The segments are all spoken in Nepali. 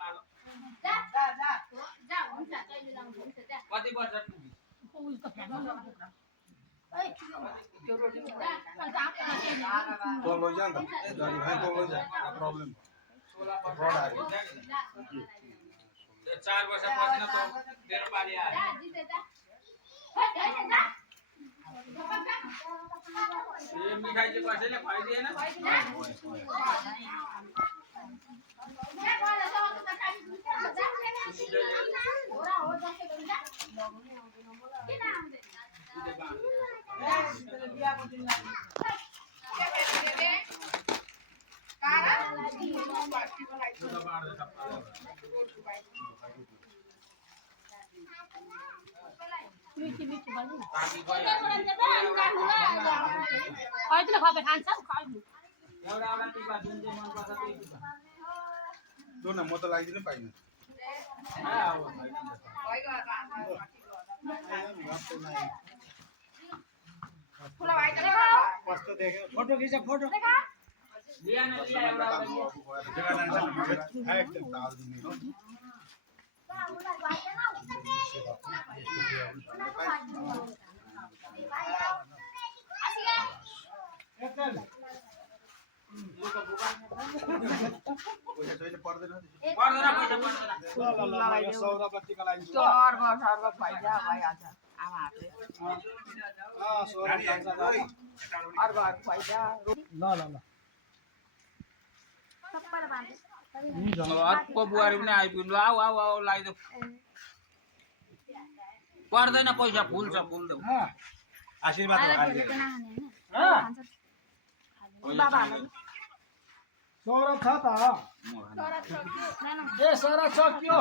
पालो जा हुन्छ कहिले लाउँछ हुन्छ जा कति वर्ष पुग्यो Tolong jangan, dari hai tolong jangan, problem. 4 वर्ष पछि न त तेरो पाली आयो जा जिते जा यो मिठाई चाहिँ कसैले खुवाइदिएन अहिले खपे खान्छ एउटा टिका जुन चाहिँ मन पर्छ त्यही टिका Tuh nak motor lagi ni pakai. Foto kisah foto. लिया न लिया एउटा Jangan nanti hai tahu ni. पैसा छैन पर्दैन पर्दैन पैसा पर्दैन सौरापट्टिको लागि सर्व फाइदा भइहाल्छ आमाहरूले अर्को फाइदा अर्को बुहारी पनि आइपुग्नु आऊ आऊ आऊ लगाइदेऊ पर्दैन पैसा फुल्छ फुल्देऊ आशीर्वाद सौरभ छ त ए सौरभ सक्यो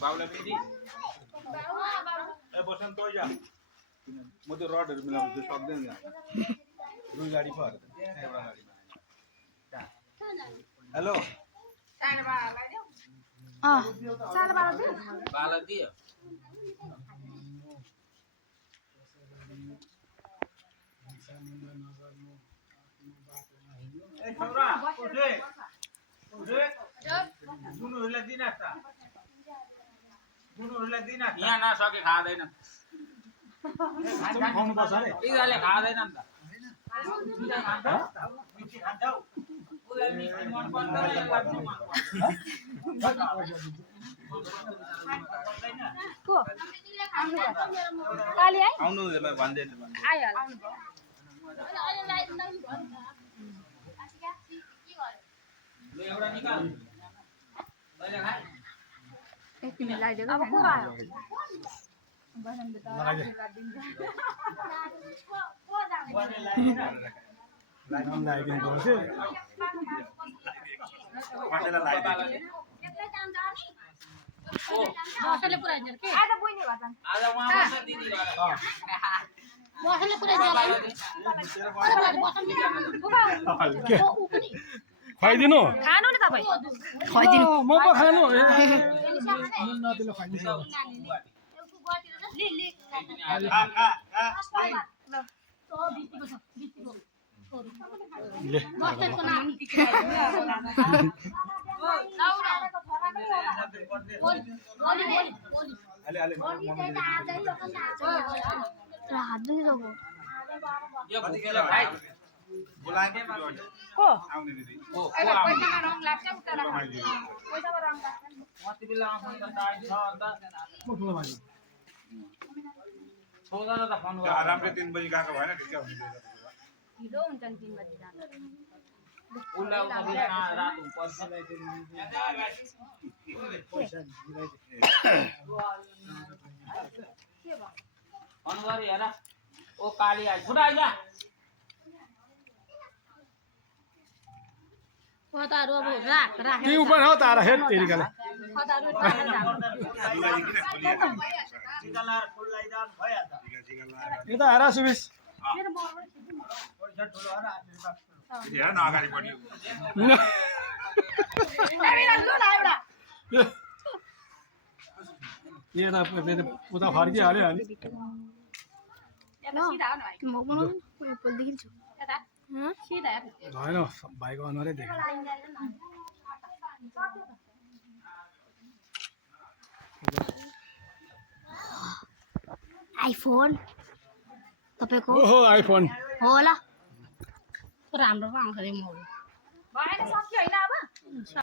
बाउलाई फेरि ए बसन तँ जा म त्यो रडहरु मिलाउनु त्यो सक्दैन नि दुई गाडी पो हरे एउटा गाडी हेलो बाला दियो ए छोरा उठे उठे दुनुहरुलाई दिना त दुनुहरुलाई दिना त यहाँ नसके खाँदैन खानु पर्छ रे यिनीहरूले खाँदैन नि त मिठी खान्छौ उसलाई मिठी मन पर्दैन यसलाई मन पर्दैन काली है आउनु भन्दै आइहाल ल एउटा निकाल मैले खाए एक मिनट लगाइदिएको अब को आयो लाइन लागिदिनु पर्छ कसैलाई लाइदिनु बालाले मसले पुराइदिएर के आज बुइनी भन्छ आज उहाँ बस्छ दिदी घर मसले पुराइदिएर खुवाइदिनु खानु नि तपाई खुवाइदिनु म पो खानु नदिनु खुवाइदिनु ले मसलेको नाम अलि अलि हात दुई दगो यो भुकेले खाइ बोलाएँ को आउने दिदी को अहिले आउने पैसामा रङ लाग्छ उता रमाइदियो पैसामा रङ लाग्छ मति बेला आउँछ त आइदिन्छ अन्त ठुलो भाइ सोधन त फोन त्यो आरामले 3 बजी गएको भएन ढिक्का हुने थियो ढिलो हुन्छ नि 3 बजी जाँदा उसलाई उता बिहान रात पर्छ फोन गरी हेर ओ काली आइ छुटा आइज पताहरू अब राख त्यो ऊपर हो तारा हेड तेरी गले पताहरू यो त हरा सुबिस हेर न अगाडि बढ्यो यो त उता फर्किहाल्यो अनि म पनि पोल देखिन्छु सिधा होइन भाइको अनुहारै देखेँ आइफोन तपाईको ओहो आइफोन हो ल राम्रो पो आउँछ अरे मोबाइल भएन सक्यो होइन अब